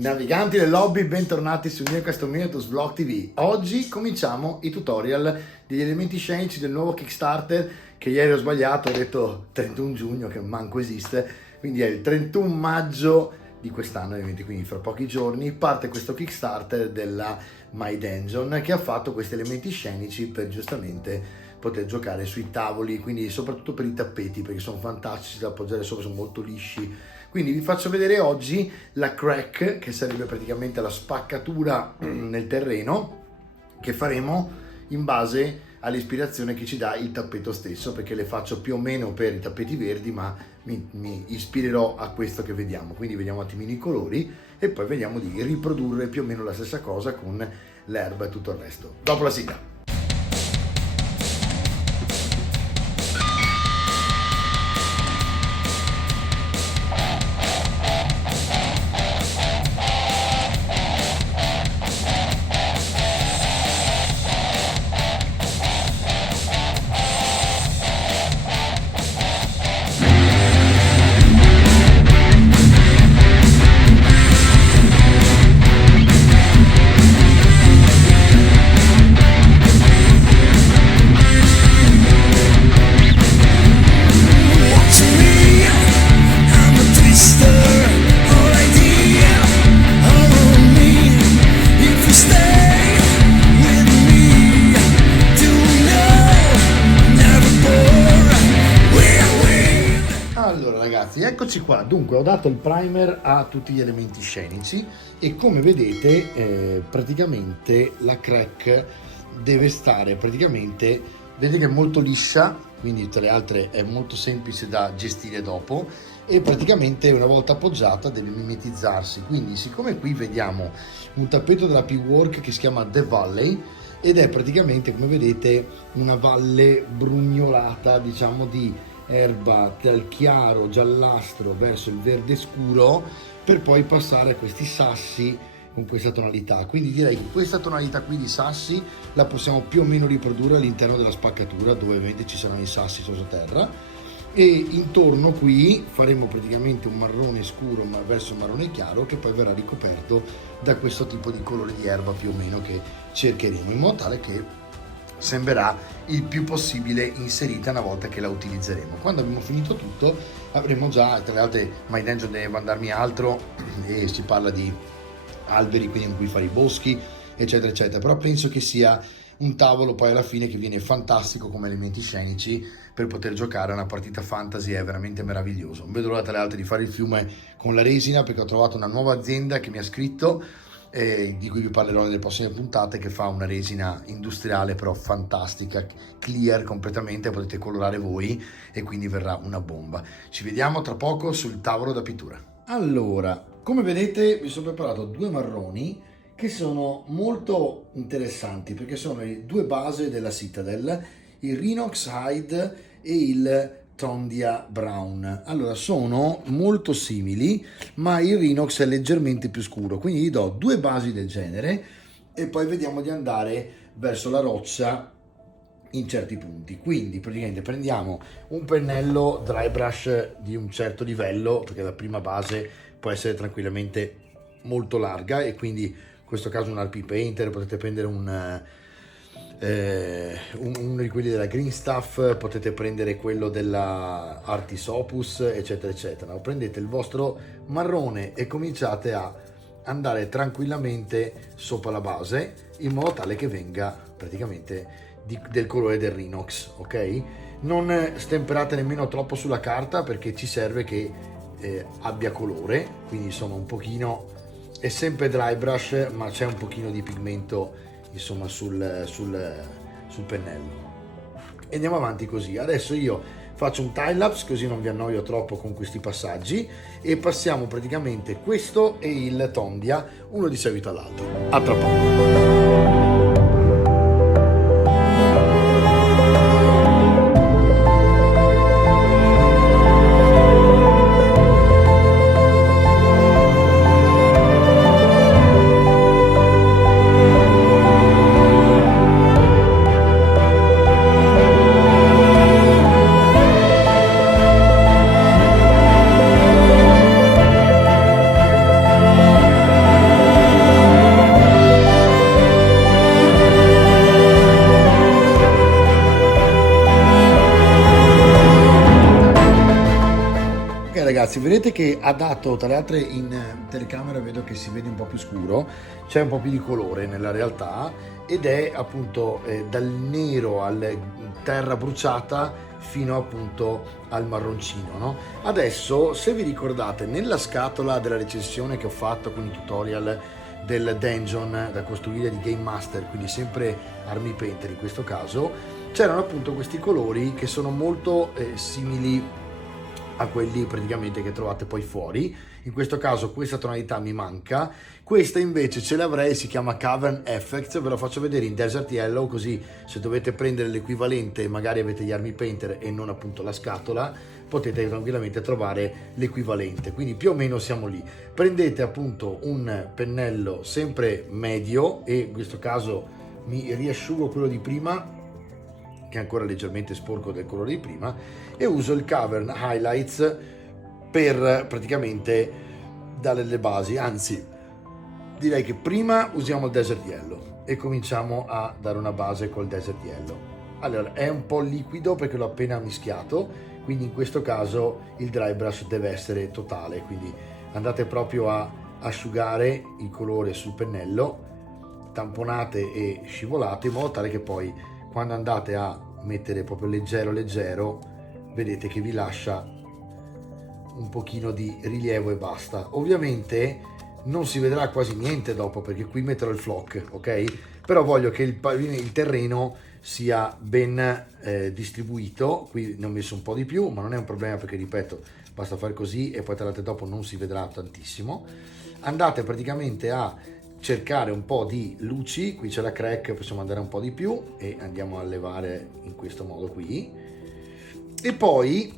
Naviganti del lobby, bentornati su Neo Castominatus Vlog TV. Oggi cominciamo i tutorial degli elementi scenici del nuovo Kickstarter, che ieri ho sbagliato, ho detto 31 giugno che manco esiste, quindi è il 31 maggio di quest'anno, quindi fra pochi giorni parte questo Kickstarter della My Dungeon, che ha fatto questi elementi scenici per giustamente poter giocare sui tavoli, quindi soprattutto per i tappeti, perché sono fantastici da appoggiare sopra, sono molto lisci. Quindi vi faccio vedere oggi la crack, che sarebbe praticamente la spaccatura nel terreno, che faremo in base all'ispirazione che ci dà il tappeto stesso, perché le faccio più o meno per i tappeti verdi, ma mi ispirerò a questo che vediamo. Quindi vediamo un attimino i colori e poi vediamo di riprodurre più o meno la stessa cosa con l'erba e tutto il resto. Dopo la sigla. Eccoci qua, dunque ho dato il primer a tutti gli elementi scenici e come vedete praticamente la crack deve stare vedete che è molto liscia, quindi tra le altre è molto semplice da gestire dopo, e praticamente una volta appoggiata deve mimetizzarsi. Quindi siccome qui vediamo un tappeto della P-Work che si chiama The Valley ed è praticamente, come vedete, una valle brugnolata, diciamo, di erba dal chiaro giallastro verso il verde scuro, per poi passare a questi sassi con questa tonalità. Quindi direi che questa tonalità qui di sassi la possiamo più o meno riprodurre all'interno della spaccatura, dove ovviamente ci saranno i sassi sottoterra, e intorno qui faremo praticamente un marrone scuro ma verso marrone chiaro, che poi verrà ricoperto da questo tipo di colore di erba più o meno, che cercheremo in modo tale che sembrerà il più possibile inserita una volta che la utilizzeremo. Quando abbiamo finito tutto avremo già, tra le altre My Dungeon deve mandarmi altro e si parla di alberi, quindi in cui fare i boschi eccetera eccetera, però penso che sia un tavolo poi alla fine che viene fantastico come elementi scenici per poter giocare a una partita fantasy. È veramente meraviglioso. Non vedo l'ora, tra le altre, di fare il fiume con la resina, perché ho trovato una nuova azienda che mi ha scritto, di cui vi parlerò nelle prossime puntate, che fa una resina industriale però fantastica, clear completamente, potete colorare voi e quindi verrà una bomba. Ci vediamo tra poco sul tavolo da pittura. Allora, come vedete vi sono preparato due marroni che sono molto interessanti, perché sono le due basi della Citadel, il Rhinox Hide e il Tondia Brown. Allora, sono molto simili, ma il Rhinox è leggermente più scuro, quindi gli do due basi del genere e poi vediamo di andare verso la roccia in certi punti. Quindi praticamente prendiamo un pennello dry brush di un certo livello, perché la prima base può essere tranquillamente molto larga, e quindi in questo caso un RP Painter, potete prendere uno di quelli della Green Stuff, potete prendere quello della Artis Opus eccetera eccetera. Prendete il vostro marrone e cominciate a andare tranquillamente sopra la base in modo tale che venga praticamente del colore del Rhinox, ok? Non stemperate nemmeno troppo sulla carta, perché ci serve che abbia colore, quindi sono un pochino, è sempre dry brush ma c'è un pochino di pigmento insomma sul pennello, e andiamo avanti così. Adesso io faccio un time lapse così non vi annoio troppo con questi passaggi, e passiamo praticamente questo e il Tondia uno di seguito all'altro. A tra poco. ragazzi, vedete che ha dato, tra le altre in telecamera vedo che si vede un po' più scuro, c'è un po' più di colore nella realtà ed è appunto dal nero al terra bruciata fino appunto al marroncino, no? Adesso, se vi ricordate, nella scatola della recensione che ho fatto con i tutorial del dungeon da costruire di Game Master, quindi sempre Army Painter in questo caso, c'erano appunto questi colori che sono molto simili a quelli praticamente che trovate poi fuori. In questo caso questa tonalità mi manca, questa invece ce l'avrei, si chiama Cavern Effects, ve lo faccio vedere in Desert Yellow, così se dovete prendere l'equivalente, magari avete gli Army Painter e non appunto la scatola, potete tranquillamente trovare l'equivalente, quindi più o meno siamo lì. Prendete appunto un pennello sempre medio e in questo caso mi riasciugo quello di prima che è ancora leggermente sporco del colore di prima, e uso il Cavern Highlights per praticamente dare le basi, anzi direi che prima usiamo il Desert Yellow e cominciamo a dare una base col Desert Yellow. Allora, è un po' liquido perché l'ho appena mischiato, quindi in questo caso il dry brush deve essere totale, quindi andate proprio a asciugare il colore sul pennello, tamponate e scivolate in modo tale che poi quando andate a mettere proprio leggero vedete che vi lascia un pochino di rilievo e basta. Ovviamente non si vedrà quasi niente dopo perché qui metterò il flock, ok? Però voglio che il terreno sia ben distribuito. Qui ne ho messo un po' di più, ma non è un problema perché ripeto, basta fare così e poi tra l'altro dopo non si vedrà tantissimo. Andate praticamente a cercare un po' di luci, qui c'è la crack, possiamo andare un po' di più e andiamo a levare in questo modo qui, e poi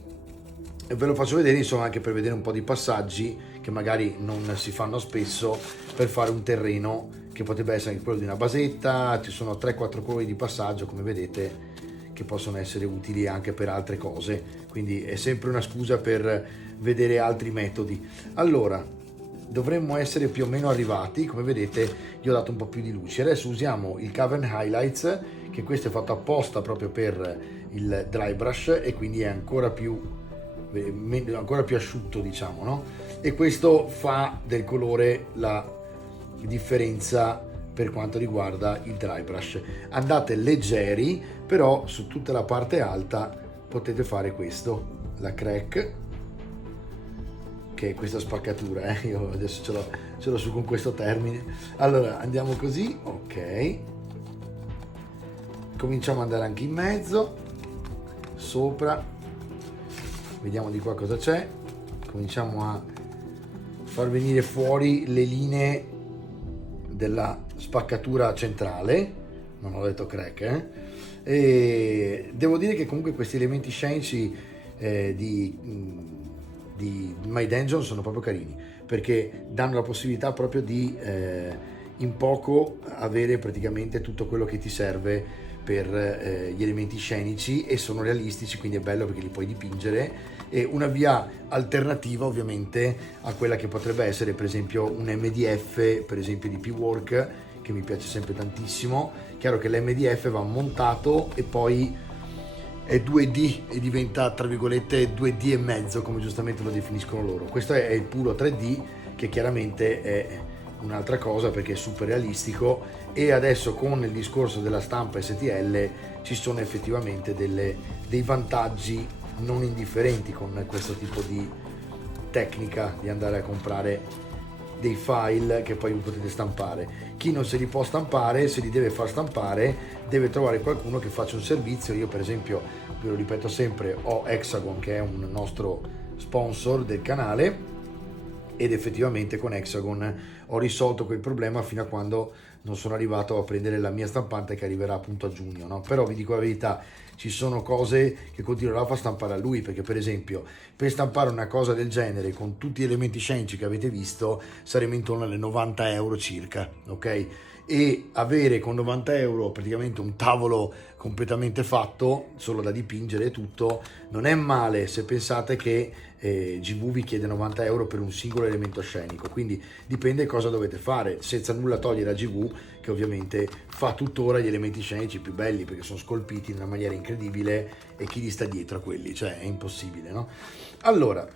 ve lo faccio vedere insomma anche per vedere un po' di passaggi che magari non si fanno spesso per fare un terreno che potrebbe essere anche quello di una basetta. Ci sono 3-4 colori di passaggio come vedete che possono essere utili anche per altre cose, quindi è sempre una scusa per vedere altri metodi. Allora dovremmo essere più o meno arrivati, come vedete gli ho dato un po' più di luce. Adesso usiamo il Cavern Highlights, che questo è fatto apposta proprio per il dry brush e quindi è ancora più asciutto, diciamo, no? E questo fa del colore la differenza per quanto riguarda il dry brush. Andate leggeri, però su tutta la parte alta potete fare questo, la crack, che è questa spaccatura, io adesso ce l'ho su con questo termine. Allora andiamo così, ok, cominciamo ad andare anche in mezzo, sopra, vediamo di qua cosa c'è, cominciamo a far venire fuori le linee della spaccatura centrale, non ho detto crack, e devo dire che comunque questi elementi scenici di My Dungeon sono proprio carini perché danno la possibilità proprio di in poco avere praticamente tutto quello che ti serve per gli elementi scenici e sono realistici, quindi è bello perché li puoi dipingere. E una via alternativa ovviamente a quella che potrebbe essere per esempio un MDF, per esempio di P-Work, che mi piace sempre tantissimo. Chiaro che l'MDF va montato e poi è 2D e diventa tra virgolette 2D e mezzo, come giustamente lo definiscono loro. Questo è il puro 3D, che chiaramente è un'altra cosa perché è super realistico, e adesso con il discorso della stampa STL ci sono effettivamente dei vantaggi non indifferenti con questo tipo di tecnica di andare a comprare dei file che poi potete stampare. Chi non se li può stampare, se li deve far stampare, deve trovare qualcuno che faccia un servizio. Io per esempio, ve lo ripeto sempre, ho Hexagon che è un nostro sponsor del canale ed effettivamente con Hexagon ho risolto quel problema fino a quando non sono arrivato a prendere la mia stampante che arriverà appunto a giugno, no? Però vi dico la verità, ci sono cose che continuerò a far stampare a lui, perché per esempio per stampare una cosa del genere con tutti gli elementi scenici che avete visto saremo intorno alle 90 euro circa, ok? E avere con 90 euro praticamente un tavolo completamente fatto, solo da dipingere e tutto, non è male se pensate che GV vi chiede 90 euro per un singolo elemento scenico, quindi dipende cosa dovete fare, senza nulla togliere a GV che ovviamente fa tuttora gli elementi scenici più belli perché sono scolpiti in una maniera incredibile e chi gli sta dietro a quelli, cioè è impossibile, no? Allora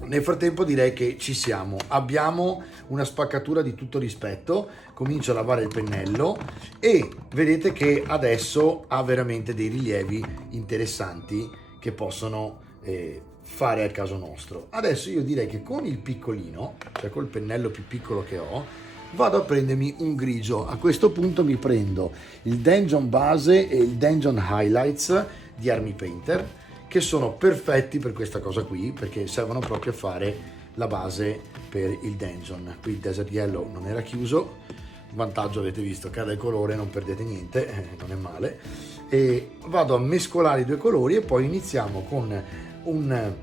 Nel frattempo direi che ci siamo, abbiamo una spaccatura di tutto rispetto, comincio a lavare il pennello e vedete che adesso ha veramente dei rilievi interessanti che possono fare al caso nostro. Adesso io direi che con il piccolino, cioè col pennello più piccolo che ho, vado a prendermi un grigio. A questo punto mi prendo il Dungeon Base e il Dungeon Highlights di Army Painter, che sono perfetti per questa cosa qui, perché servono proprio a fare la base per il dungeon. Qui il Desert Yellow non era chiuso, vantaggio avete visto, cade il colore, non perdete niente, non è male. E vado a mescolare i due colori e poi iniziamo con un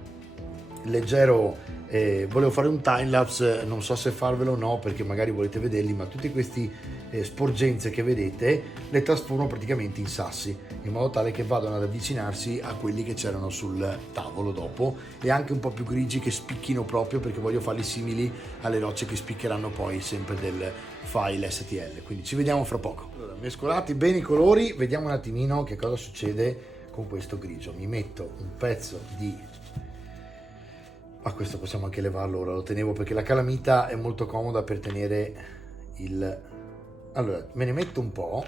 leggero volevo fare un time lapse, non so se farvelo o no perché magari volete vederli, ma tutti questi sporgenze che vedete le trasformo praticamente in sassi, in modo tale che vadano ad avvicinarsi a quelli che c'erano sul tavolo dopo, e anche un po' più grigi, che spicchino proprio, perché voglio farli simili alle rocce che spiccheranno poi sempre del file STL. Quindi ci vediamo fra poco. Allora, mescolati bene i colori, vediamo un attimino che cosa succede con questo grigio. Mi metto un pezzo di questo possiamo anche levarlo, ora lo tenevo perché la calamita è molto comoda per tenere il... Allora, me ne metto un po',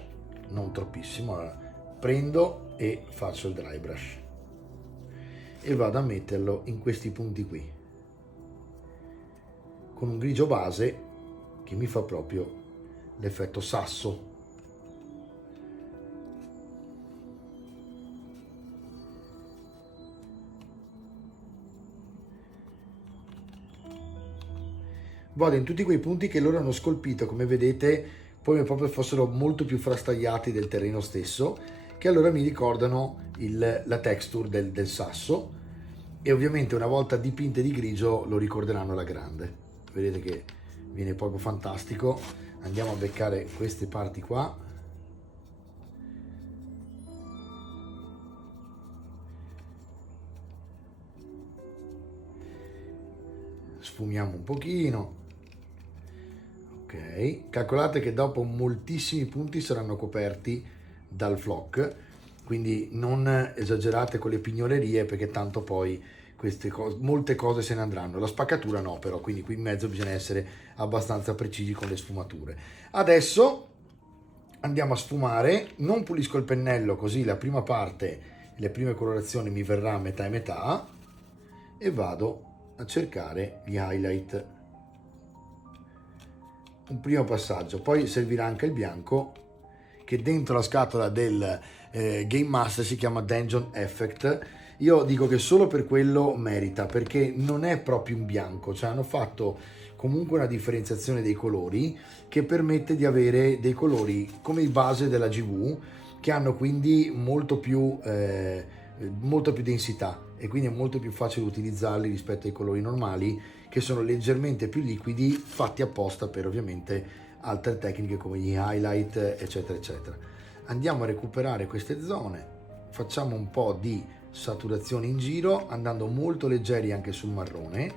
non troppissimo, allora, prendo e faccio il dry brush e vado a metterlo in questi punti qui, con un grigio base che mi fa proprio l'effetto sasso. Vado in tutti quei punti che loro hanno scolpito, come vedete, come proprio fossero molto più frastagliati del terreno stesso, che allora mi ricordano la texture del sasso, e ovviamente una volta dipinte di grigio lo ricorderanno alla grande. Vedete che viene proprio fantastico. Andiamo a beccare queste parti qua. Sfumiamo un pochino. Ok, calcolate che dopo moltissimi punti saranno coperti dal flock, quindi non esagerate con le pignolerie, perché tanto poi molte cose se ne andranno. La spaccatura no, però, quindi qui in mezzo bisogna essere abbastanza precisi con le sfumature. Adesso andiamo a sfumare, non pulisco il pennello, così la prima parte, le prime colorazioni mi verrà a metà e metà, e vado a cercare gli highlight. Un primo passaggio, poi servirà anche il bianco, che dentro la scatola del Game Master si chiama Dungeon Effect. Io dico che solo per quello merita, perché non è proprio un bianco, cioè hanno fatto comunque una differenziazione dei colori che permette di avere dei colori come il base della GV, che hanno quindi molto più densità, e quindi è molto più facile utilizzarli rispetto ai colori normali, che sono leggermente più liquidi, fatti apposta per ovviamente altre tecniche come gli highlight, eccetera eccetera. Andiamo a recuperare queste zone, facciamo un po' di saturazione in giro, andando molto leggeri anche sul marrone,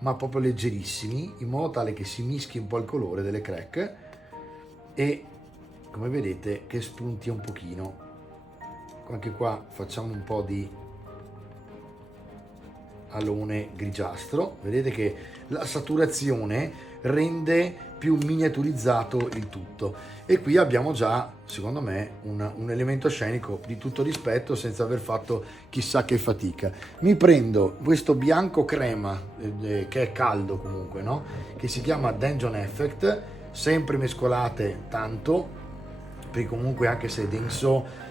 ma proprio leggerissimi, in modo tale che si mischi un po' il colore delle crack e, come vedete, che spunti un pochino. Anche qua facciamo un po' di alone grigiastro. Vedete che la saturazione rende più miniaturizzato il tutto, e qui abbiamo già, secondo me, un elemento scenico di tutto rispetto, senza aver fatto chissà che fatica. Mi prendo questo bianco crema che è caldo comunque, no? Che si chiama Dungeon Effect, sempre mescolate tanto, perché comunque anche se è denso,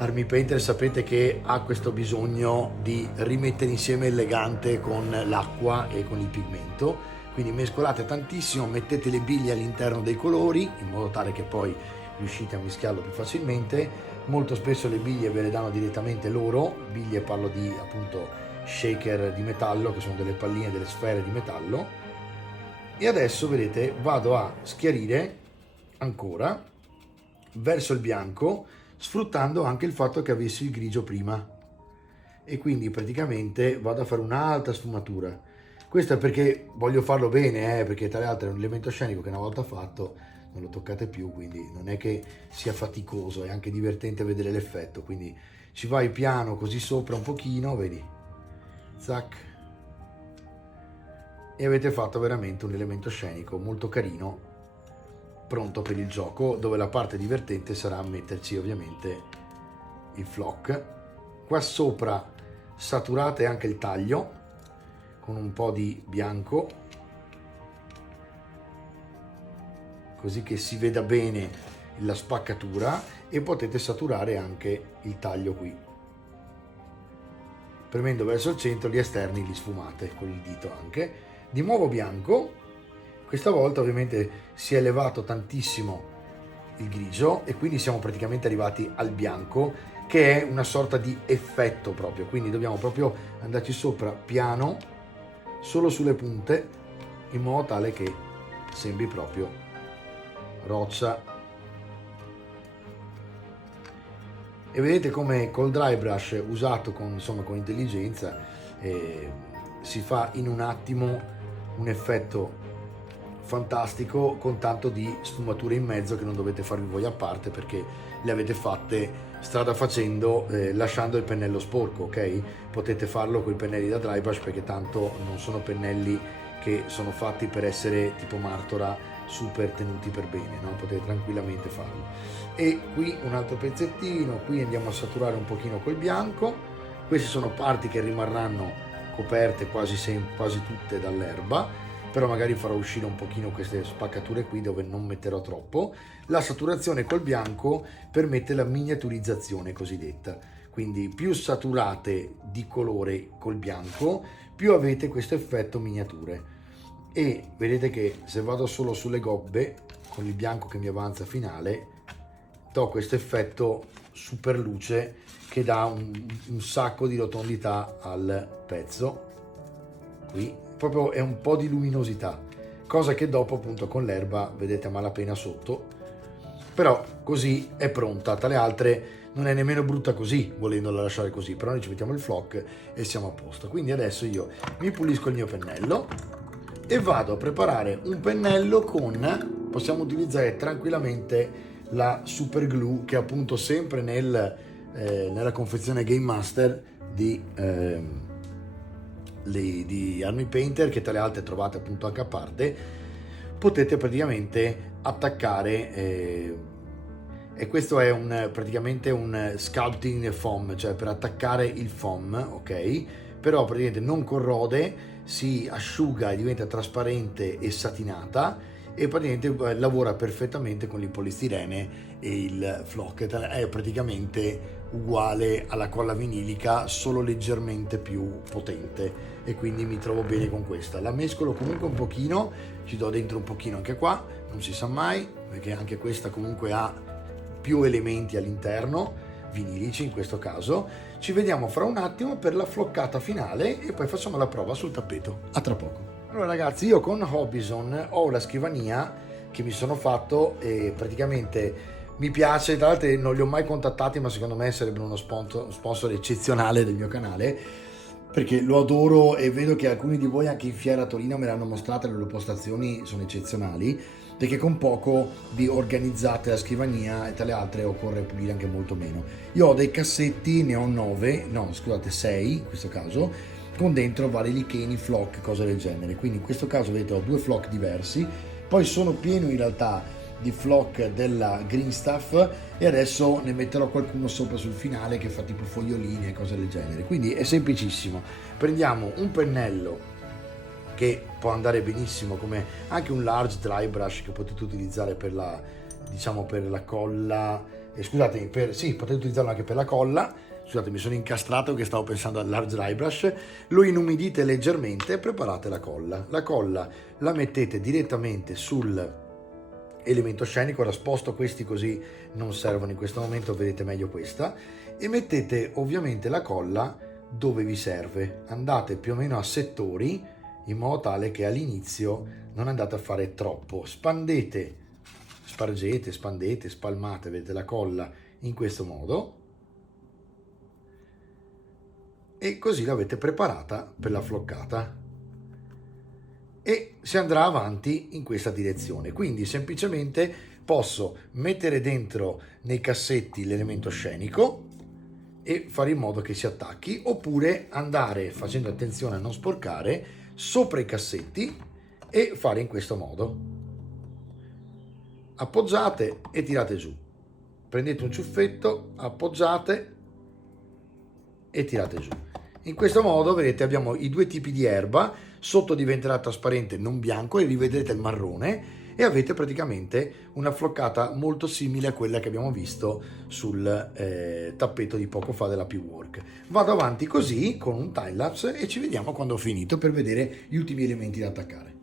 Army Painter sapete che ha questo bisogno di rimettere insieme elegante con l'acqua e con il pigmento, quindi mescolate tantissimo, mettete le biglie all'interno dei colori in modo tale che poi riuscite a mischiarlo più facilmente. Molto spesso le biglie ve le danno direttamente loro, biglie parlo di appunto shaker di metallo, che sono delle palline, delle sfere di metallo. E adesso vedete vado a schiarire ancora verso il bianco, sfruttando anche il fatto che avessi il grigio prima, e quindi praticamente vado a fare un'altra sfumatura. Questo è perché voglio farlo bene, perché tra l'altro è un elemento scenico che una volta fatto non lo toccate più, quindi non è che sia faticoso, è anche divertente vedere l'effetto, quindi ci vai piano così sopra un pochino, vedi, zac, e avete fatto veramente un elemento scenico molto carino, pronto per il gioco, dove la parte divertente sarà metterci ovviamente il flock. Qua sopra saturate anche il taglio con un po' di bianco, così che si veda bene la spaccatura, e potete saturare anche il taglio qui. Premendo verso il centro gli esterni li sfumate con il dito anche. Di nuovo bianco, questa volta ovviamente si è elevato tantissimo il grigio e quindi siamo praticamente arrivati al bianco, che è una sorta di effetto proprio, quindi dobbiamo proprio andarci sopra piano, solo sulle punte, in modo tale che sembri proprio roccia. E vedete come col dry brush usato con, insomma, con intelligenza si fa in un attimo un effetto fantastico, con tanto di sfumature in mezzo che non dovete farvi voi a parte, perché le avete fatte strada facendo, lasciando il pennello sporco, ok? Potete farlo con i pennelli da dry brush, perché tanto non sono pennelli che sono fatti per essere tipo Martora super tenuti per bene, no? Potete tranquillamente farlo. E qui un altro pezzettino, qui andiamo a saturare un pochino col bianco. Queste sono parti che rimarranno coperte quasi tutte dall'erba, però magari farò uscire un pochino queste spaccature qui dove non metterò troppo. La saturazione col bianco permette la miniaturizzazione cosiddetta, quindi più saturate di colore col bianco, più avete questo effetto miniature. E vedete che se vado solo sulle gobbe con il bianco che mi avanza finale, do questo effetto super luce che dà un sacco di rotondità al pezzo. Qui proprio è un po' di luminosità, cosa che dopo appunto con l'erba vedete a malapena sotto, però così è pronta. Tra le altre non è nemmeno brutta così, volendola lasciare così, però noi ci mettiamo il flock e siamo a posto. Quindi adesso io mi pulisco il mio pennello e vado a preparare un pennello con, possiamo utilizzare tranquillamente la super glue che è appunto sempre nella confezione Game Master di Army Painter, che tra le altre trovate appunto anche a parte. Potete praticamente attaccare e questo è praticamente un sculpting foam, cioè per attaccare il foam, ok? Però praticamente non corrode, si asciuga e diventa trasparente e satinata, e praticamente lavora perfettamente con il polistirene e il flock. È praticamente uguale alla colla vinilica, solo leggermente più potente, e quindi mi trovo bene con questa. La mescolo comunque un pochino, ci do dentro un pochino anche qua, non si sa mai, perché anche questa comunque ha più elementi all'interno, vinilici in questo caso. Ci vediamo fra un attimo per la floccata finale e poi facciamo la prova sul tappeto. A tra poco. Allora ragazzi, io con Hobison ho la scrivania che mi sono fatto e praticamente mi piace. Tra l'altro non li ho mai contattati, ma secondo me sarebbe uno sponsor eccezionale del mio canale, perché lo adoro e vedo che alcuni di voi anche in fiera a Torino me l'hanno mostrata, le loro postazioni sono eccezionali, perché con poco vi organizzate la scrivania e tra le altre occorre pulire anche molto meno. Io ho dei cassetti, ne ho 6 in questo caso, con dentro vari licheni, flock, cose del genere. Quindi in questo caso vedete ho 2 flock diversi, poi sono pieno in realtà di flock della Green Stuff e adesso ne metterò qualcuno sopra sul finale che fa tipo foglioline e cose del genere. Quindi è semplicissimo, prendiamo un pennello che può andare benissimo come anche un large dry brush che potete utilizzare per la, diciamo, per la colla, potete utilizzarlo anche per la colla. Scusate, mi sono incastrato che stavo pensando al large dry brush. Lo inumidite leggermente e preparate la colla. La colla la mettete direttamente sul elemento scenico. Ora sposto questi così non servono in questo momento, vedete meglio questa, e mettete ovviamente la colla dove vi serve. Andate più o meno a settori, in modo tale che all'inizio non andate a fare troppo. Spargete, spalmate, vedete la colla in questo modo, e così l'avete preparata per la floccata e si andrà avanti in questa direzione. Quindi semplicemente posso mettere dentro nei cassetti l'elemento scenico e fare in modo che si attacchi, oppure andare, facendo attenzione a non sporcare, sopra i cassetti e fare in questo modo. Appoggiate e tirate giù. Prendete un ciuffetto, appoggiate e tirate giù. In questo modo, vedete, abbiamo i due tipi di erba, sotto diventerà trasparente, non bianco, e rivedrete il marrone, e avete praticamente una floccata molto simile a quella che abbiamo visto sul tappeto di poco fa della P-Work. Vado avanti così con un timelapse e ci vediamo quando ho finito per vedere gli ultimi elementi da attaccare.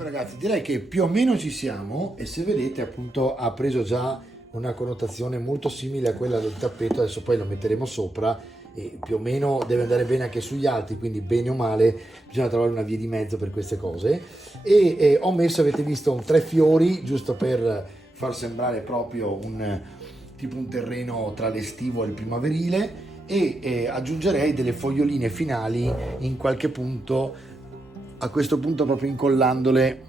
Ecco ragazzi, direi che più o meno ci siamo, e se vedete appunto ha preso già una connotazione molto simile a quella del tappeto. Adesso poi lo metteremo sopra e più o meno deve andare bene anche sugli altri, quindi bene o male bisogna trovare una via di mezzo per queste cose. E ho messo, avete visto, 3 fiori giusto per far sembrare proprio un tipo un terreno tra l'estivo e il primaverile, e aggiungerei delle foglioline finali in qualche punto, a questo punto proprio incollandole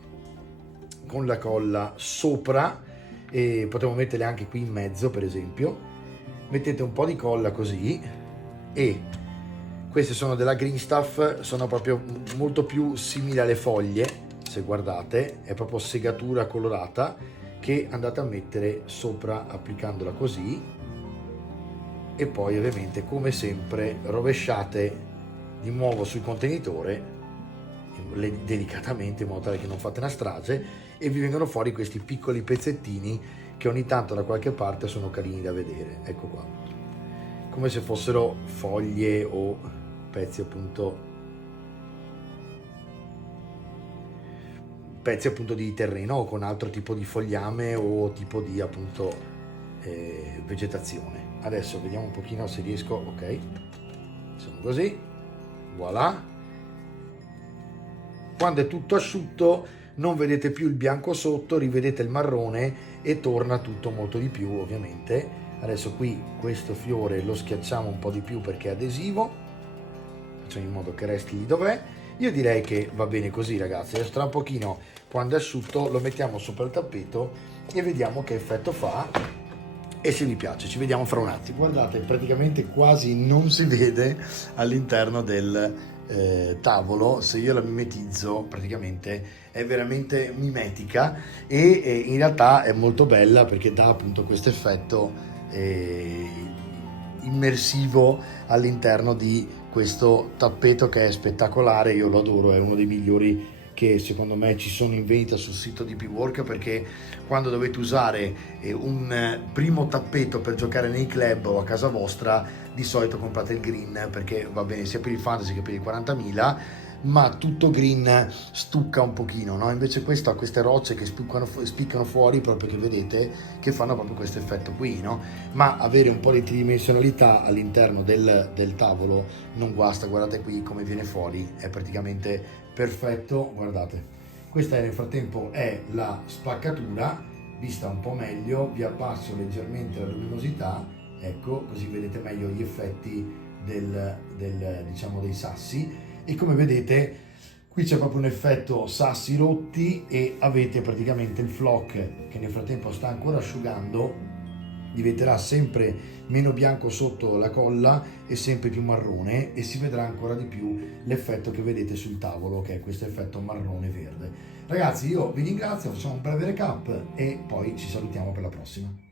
con la colla sopra, e potremmo metterle anche qui in mezzo per esempio. Mettete un po' di colla così, e queste sono della Green Stuff, sono proprio molto più simili alle foglie, se guardate è proprio segatura colorata che andate a mettere sopra applicandola così, e poi ovviamente come sempre rovesciate di nuovo sul contenitore delicatamente in modo tale che non fate una strage, e vi vengono fuori questi piccoli pezzettini che ogni tanto da qualche parte sono carini da vedere. Ecco qua, come se fossero foglie o pezzi appunto di terreno o con altro tipo di fogliame o tipo di appunto vegetazione. Adesso vediamo un pochino se riesco. Ok, sono così, voilà. Quando è tutto asciutto non vedete più il bianco sotto, rivedete il marrone e torna tutto molto di più ovviamente. Adesso qui questo fiore lo schiacciamo un po' di più perché è adesivo, facciamo in modo che resti lì dov'è. Io direi che va bene così, ragazzi. Adesso tra un pochino, quando è asciutto, lo mettiamo sopra il tappeto e vediamo che effetto fa e se vi piace. Ci vediamo fra un attimo. Guardate, praticamente quasi non si vede all'interno del tavolo. Se io la mimetizzo, praticamente è veramente mimetica e in realtà è molto bella perché dà appunto questo effetto immersivo all'interno di questo tappeto che è spettacolare. Io lo adoro, è uno dei migliori che secondo me ci sono in vendita sul sito di Bework, perché quando dovete usare un primo tappeto per giocare nei club o a casa vostra, di solito comprate il green perché va bene sia per il fantasy che per i 40.000, ma tutto green stucca un pochino, no? Invece questo ha queste rocce che spiccano fuori, proprio che vedete, che fanno proprio questo effetto qui, no? Ma avere un po' di tridimensionalità all'interno del tavolo non guasta. Guardate qui come viene fuori, è praticamente perfetto. Guardate, questa nel frattempo è la spaccatura vista un po' meglio. Vi abbasso leggermente la luminosità, ecco, così vedete meglio gli effetti diciamo dei sassi. E come vedete qui c'è proprio un effetto sassi rotti e avete praticamente il flock che nel frattempo sta ancora asciugando, diventerà sempre meno bianco sotto la colla e sempre più marrone, e si vedrà ancora di più l'effetto che vedete sul tavolo, che è questo effetto marrone verde. Ragazzi, io vi ringrazio, facciamo un breve recap e poi ci salutiamo per la prossima.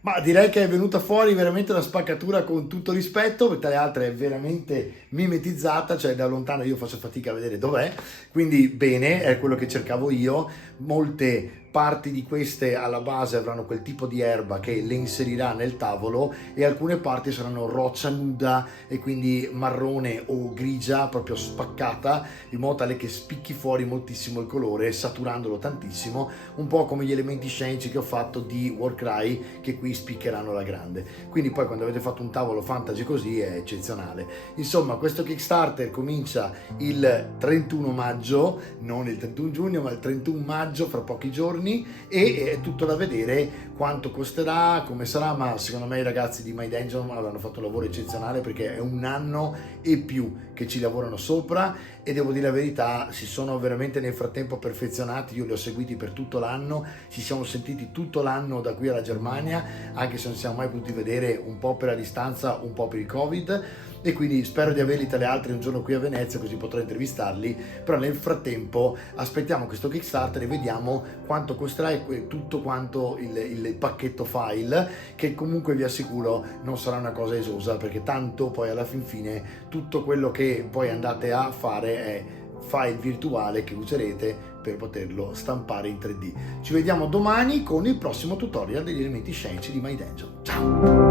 Ma direi che è venuta fuori veramente una spaccatura con tutto rispetto, perché le altre è veramente mimetizzata, cioè da lontano io faccio fatica a vedere dov'è, quindi bene, è quello che cercavo io. Molte parti di queste alla base avranno quel tipo di erba che le inserirà nel tavolo e alcune parti saranno roccia nuda e quindi marrone o grigia proprio spaccata, in modo tale che spicchi fuori moltissimo il colore, saturandolo tantissimo, un po' come gli elementi scenici che ho fatto di Warcry, che qui spiccheranno la grande. Quindi poi quando avete fatto un tavolo fantasy così è eccezionale. Insomma, questo Kickstarter comincia il 31 maggio, non il 31 giugno ma il 31 maggio, fra pochi giorni, e è tutto da vedere quanto costerà, come sarà, ma secondo me i ragazzi di My Dungeon avranno fatto un lavoro eccezionale, perché è un anno e più che ci lavorano sopra e devo dire la verità, si sono veramente nel frattempo perfezionati. Io li ho seguiti per tutto l'anno, ci siamo sentiti tutto l'anno da qui alla Germania, anche se non siamo mai potuti vedere, un po' per la distanza, un po' per il Covid, e quindi spero di averli tra le altre un giorno qui a Venezia, così potrò intervistarli. Però nel frattempo aspettiamo questo Kickstarter e vediamo quanto costerà e tutto quanto il pacchetto file, che comunque vi assicuro non sarà una cosa esosa, perché tanto poi alla fin fine tutto quello che poi andate a fare è file virtuale che userete per poterlo stampare in 3D. Ci vediamo domani con il prossimo tutorial degli elementi scenici di My Dungeon. Ciao!